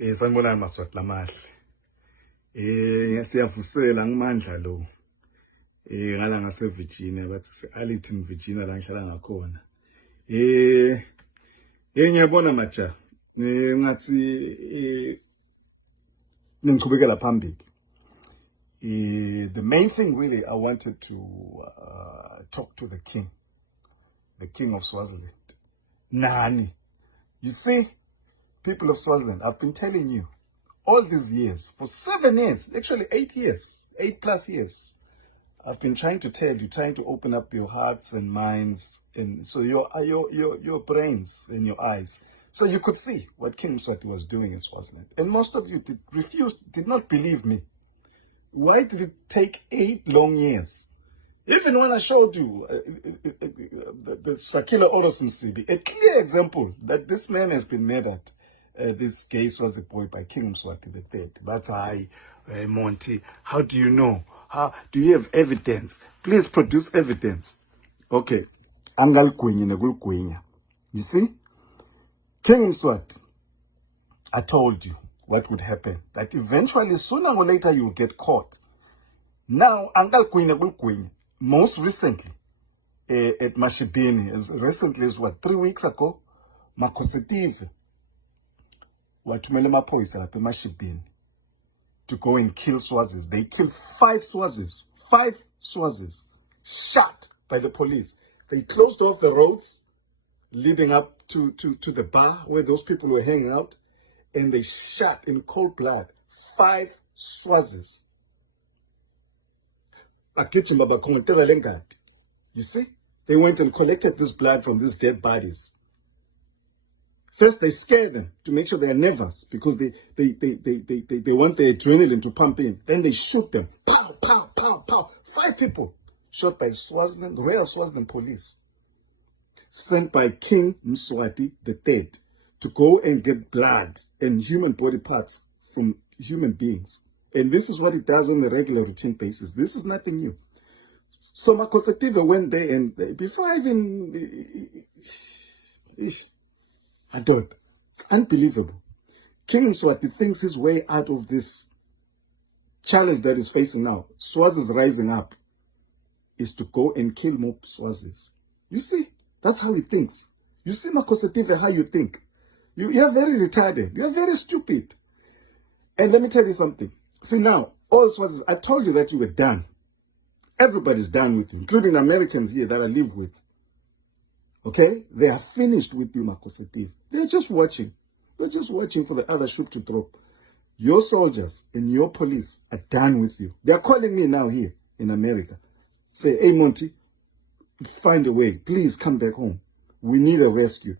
Sanibonani Maswati lamahle. Siyavusela ngimandla lo. Ngala ngase Virginia bathi se-Arlington Virginia la ngihlala ngakhona. Ngiyabona maja. Ngathi ngichubekela phambili. The main thing really I wanted to talk to the king of Swaziland. Nani. You see, people of Swaziland, I've been telling you all these years, for 7 years, actually 8 years, 8+ years, I've been trying to tell you, trying to open up your hearts and minds, and so your brains and your eyes, so you could see what King Mswati was doing in Swaziland. And most of you did not believe me. Why did it take 8 long years? Even when I showed you the Sakila Orosmsibi, a clear example that this man has been murdered. This case was a boy by King Mswati III. But Monty, how do you know? How do you have evidence? Please produce evidence. Okay. Angal Kwinya. You see? King Mswati, I told you what would happen. That eventually, sooner or later, you will get caught. Now, Angal Kwinya, most recently, at Mashibini, as recently as 3 weeks ago, Makosetive, wathumela amaphoyisa lapha eMashibini to go and kill Swazis. They killed 5 Swazis, shot by the police. They closed off the roads leading up to the bar where those people were hanging out, and they shot in cold blood 5 Swazis. You see, they went and collected this blood from these dead bodies. First, they scare them to make sure they are nervous because they want the adrenaline to pump in. Then they shoot them. Pow, pow, pow, pow. 5 people shot by Royal Swaziland police, sent by King Mswati III to go and get blood and human body parts from human beings. And this is what it does on a regular routine basis. This is nothing new. So Makosetive went there, and before I even... I don't. It's unbelievable. King Mswati thinks his way out of this challenge that he's facing now, Swazis rising up, is to go and kill more Swazis. You see, that's how he thinks. You see, Makosetive, how you think. You are very retarded. You are very stupid. And let me tell you something. See now, all Swazis, I told you that you were done. Everybody's done with you, including Americans here that I live with. Okay? They are finished with you, Makosetive. They're just watching. They're just watching for the other shoe to drop. Your soldiers and your police are done with you. They are calling me now here in America. Say, hey, Monty, find a way. Please come back home. We need a rescue.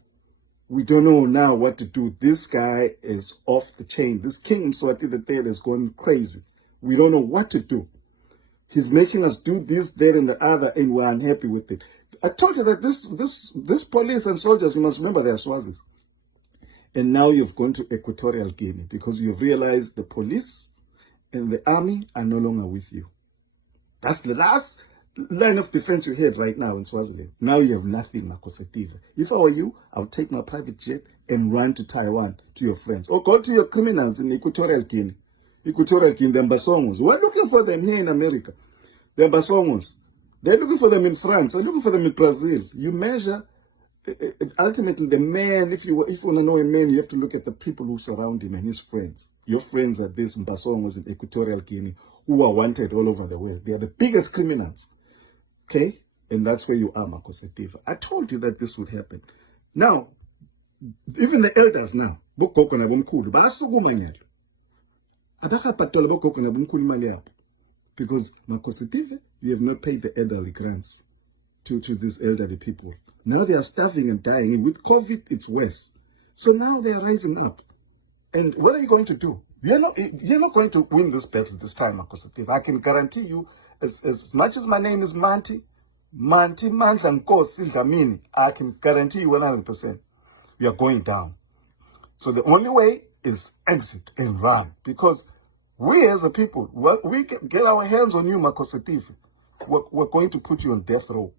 We don't know now what to do. This guy is off the chain. This King Mswati III is going crazy. We don't know what to do. He's making us do this, that, and the other, and we're unhappy with it. I told you that this police and soldiers, you must remember, they are Swazis. And now you've gone to Equatorial Guinea because you've realized the police and the army are no longer with you. That's the last line of defense you have right now in Swaziland. Now you have nothing, Makosetive. If I were you, I would take my private jet and run to Taiwan to your friends. Or go to your criminals in Equatorial Guinea. Equatorial Guinea, the Mbasongos. We're looking for them here in America. The Mbasongos. They're looking for them in France. They're looking for them in Brazil. You measure, ultimately, the man, if you want to know a man, you have to look at the people who surround him and his friends. Your friends are these Mbasongos in Equatorial Guinea who are wanted all over the world. They are the biggest criminals. Okay? And that's where you are, Makosetive. I told you that this would happen. Now, even the elders now, because Makosetive, you have not paid the elderly grants to these elderly people. Now they are starving and dying. And with COVID, it's worse. So now they are rising up. And what are you going to do? You're not going to win this battle this time, Makosetive. I can guarantee you, as much as my name is Manti Mandla Nkosi Dlamini, I can guarantee you 100%. You are going down. So the only way is exit and run. Because we as a people, we get our hands on you, Makosetive, we're going to put you on death row.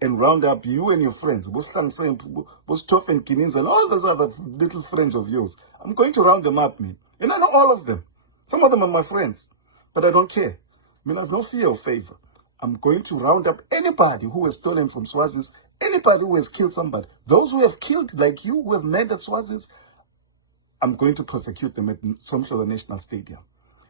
and round up you and your friends, Toff and Kinins and all those other little friends of yours. I'm going to round them up, man. And I know all of them. Some of them are my friends, but I don't care. I mean, I have no fear or favor. I'm going to round up anybody who has stolen from Swazis, anybody who has killed somebody. Those who have killed, like you, who have murdered Swazis, I'm going to prosecute them at Somhlola National Stadium.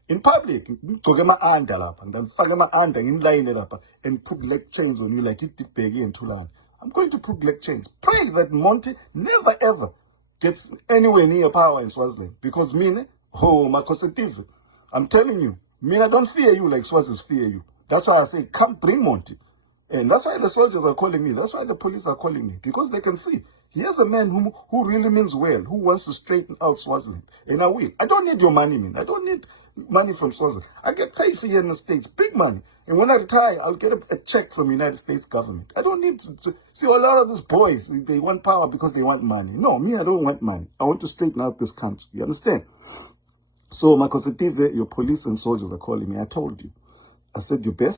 In public, ngigcoke ama-under lapha, ngifake ama-under, ngilayine lapha, and put leg chains on you like it did Peggy and Tulane. I'm going to put leg chains. Pray that Monty never ever gets anywhere near power in Swaziland. Because me, oh, my conservative, I'm telling you, I don't fear you like Swazis fear you. That's why I say, come bring Monty. And that's why the soldiers are calling me. That's why the police are calling me. Because they can see, here's a man who really means well, who wants to straighten out Swaziland. And I will. I don't need your money, man. I don't need money from Swaziland. I get paid for here in the States, big money. And when I retire, I'll get a check from the United States government. I don't need to see a lot of these boys, they want power because they want money. No, me, I don't want money. I want to straighten out this country. You understand? So, my conservative, your police and soldiers are calling me. I told you. I said, your best